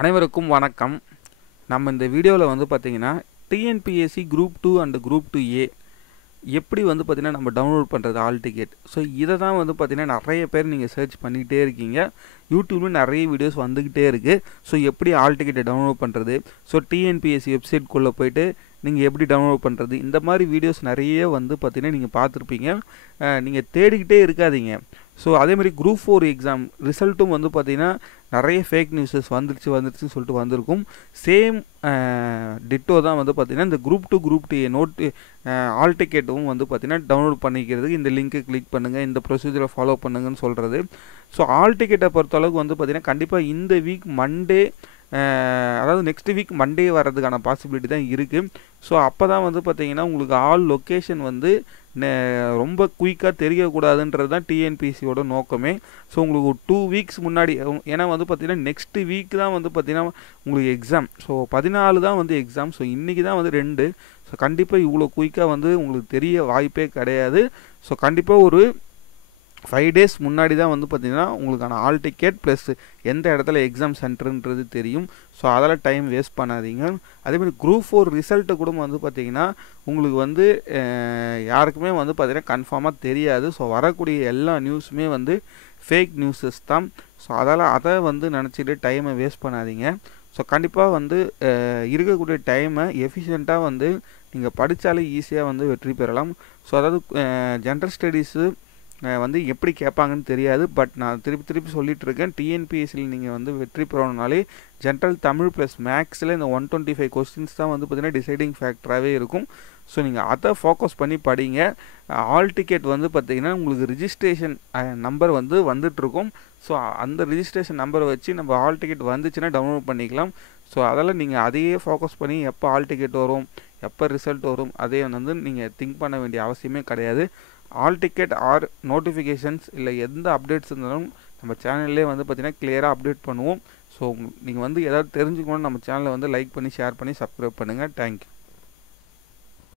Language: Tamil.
அனைவருக்கும் வணக்கம். நம்ம இந்த வீடியோவில் வந்து பார்த்தீங்கன்னா TNPSC group 2 and group 2A எப்படி வந்து பார்த்தீங்கன்னா நம்ம டவுன்லோட் பண்ணுறது ஆல் டிக்கெட். ஸோ இதை தான் வந்து பார்த்தீங்கன்னா நிறைய பேர் நீங்கள் சர்ச் பண்ணிக்கிட்டே இருக்கீங்க. யூடியூப்லேயும் நிறைய வீடியோஸ் வந்துக்கிட்டே இருக்குது. ஸோ எப்படி ஆல் டிக்கெட்டை டவுன்லோட் பண்ணுறது, ஸோ டிஎன்பிஎஸ்சி வெப்சைட்குள்ளே போய்ட்டு நீங்கள் எப்படி டவுன்லோட் பண்ணுறது, இந்த மாதிரி வீடியோஸ் நிறைய வந்து பார்த்தீங்கன்னா நீங்கள் பார்த்துருப்பீங்க. நீங்கள் தேடிக்கிட்டே இருக்காதீங்க. ஸோ அதேமாதிரி குரூப் 4 எக்ஸாம் ரிசல்ட்டும் வந்து பார்த்திங்கன்னா நிறைய ஃபேக் நியூஸஸ் வந்துருச்சுன்னு சொல்லிட்டு வந்திருக்கும். சேம் டிட்டோ தான் வந்து பார்த்திங்கன்னா இந்த குரூப் 2 குரூப் 2 ஆல் டிக்கெட்டும் வந்து பார்த்திங்கன்னா டவுன்லோட் பண்ணிக்கிறதுக்கு இந்த லிங்க்கை கிளிக் பண்ணுங்கள், இந்த ப்ரொசீஜரை ஃபாலோ பண்ணுங்கன்னு சொல்கிறது. ஸோ ஆல் டிக்கெட்டை பொறுத்தளவுக்கு வந்து பார்த்திங்கன்னா கண்டிப்பாக இந்த வீக் மண்டே, அதாவது நெக்ஸ்ட் வீக் மண்டே வர்றதுக்கான பாசிபிலிட்டி தான் இருக்குது. ஸோ அப்போ தான் வந்து பார்த்திங்கன்னா உங்களுக்கு ஆல் லொக்கேஷன் வந்து ரொம்ப குயிக்காக தெரியக்கூடாதுன்றது தான் டிஎன்பிஎஸ்சியோட நோக்கமே. ஸோ உங்களுக்கு ஒரு 2 வீக்ஸ் முன்னாடி, ஏன்னா வந்து பார்த்திங்கன்னா நெக்ஸ்ட்டு வீக் தான் வந்து பார்த்திங்கன்னா உங்களுக்கு எக்ஸாம். ஸோ 14 தான் வந்து எக்ஸாம். ஸோ இன்றைக்கி தான் வந்து 2. ஸோ கண்டிப்பாக இவ்வளோ குயிக்காக வந்து உங்களுக்கு தெரிய வாய்ப்பே கிடையாது. ஸோ கண்டிப்பாக ஒரு 5 டேஸ் முன்னாடி தான் வந்து பார்த்திங்கன்னா உங்களுக்கான ஆல் டிக்கெட் ப்ளஸ் எந்த இடத்துல எக்ஸாம் சென்டருன்றது தெரியும். ஸோ அதெல்லாம் டைம் வேஸ்ட் பண்ணாதீங்க. அதேமாதிரி குரூப் 4 ரிசல்ட்டு கூட வந்து பார்த்திங்கன்னா உங்களுக்கு வந்து யாருக்குமே வந்து பார்த்திங்கன்னா கன்ஃபார்மாக தெரியாது. ஸோ வரக்கூடிய எல்லா நியூஸுமே வந்து ஃபேக் நியூஸஸ் தான். ஸோ அதை வந்து நினச்சிட்டு டைமை வேஸ்ட் பண்ணாதீங்க. ஸோ கண்டிப்பாக வந்து இருக்கக்கூடிய டைமை எஃபிஷியண்ட்டாக வந்து நீங்கள் படித்தாலே ஈஸியாக வந்து வெற்றி பெறலாம். ஸோ அதாவது ஜென்ரல் ஸ்டடீஸு வந்து எப்படி கேட்பாங்கன்னு தெரியாது. பட் நான் திருப்பி சொல்லிகிட்டு இருக்கேன், டிஎன்பிஎஸ்சியில் நீங்கள் வந்து வெற்றி பெறணும்னாலே ஜென்ரல் தமிழ் ப்ளஸ் மேக்ஸில் இந்த 125 கொஸ்டின்ஸ் தான் வந்து பார்த்திங்கன்னா டிசைடிங் ஃபேக்டராகவே இருக்கும். ஸோ நீங்கள் அதை ஃபோக்கஸ் பண்ணி படிங்க. ஆல் டிக்கெட் வந்து பார்த்திங்கன்னா உங்களுக்கு ரிஜிஸ்ட்ரேஷன் நம்பர் வந்து வந்துட்டுருக்கும். ஸோ அந்த ரிஜிஸ்ட்ரேஷன் நம்பரை வச்சு நம்ம ஆல் டிக்கெட் வந்துச்சுன்னா டவுன்லோட் பண்ணிக்கலாம். ஸோ அதெல்லாம் நீங்கள் அதையே ஃபோக்கஸ் பண்ணி எப்போ ஆல் டிக்கெட் வரும், எப்போ ரிசல்ட் வரும், அதே வந்து நீங்கள் திங்க் பண்ண வேண்டிய அவசியமே கிடையாது. ஆல் டிக்கெட் ஆர் நோட்டிஃபிகேஷன்ஸ் இல்லை எந்த அப்டேட்ஸ் இருந்தாலும் நம்ம சேனல்லே வந்து பார்த்திங்கன்னா கிளியராக அப்டேட் பண்ணுவோம். ஸோ நீங்கள் வந்து எதாவது தெரிஞ்சுக்கணும்னு நம்ம சேனலை வந்து லைக் பண்ணி ஷேர் பண்ணி சப்ஸ்கிரைப் பண்ணுங்கள். தேங்க்யூ.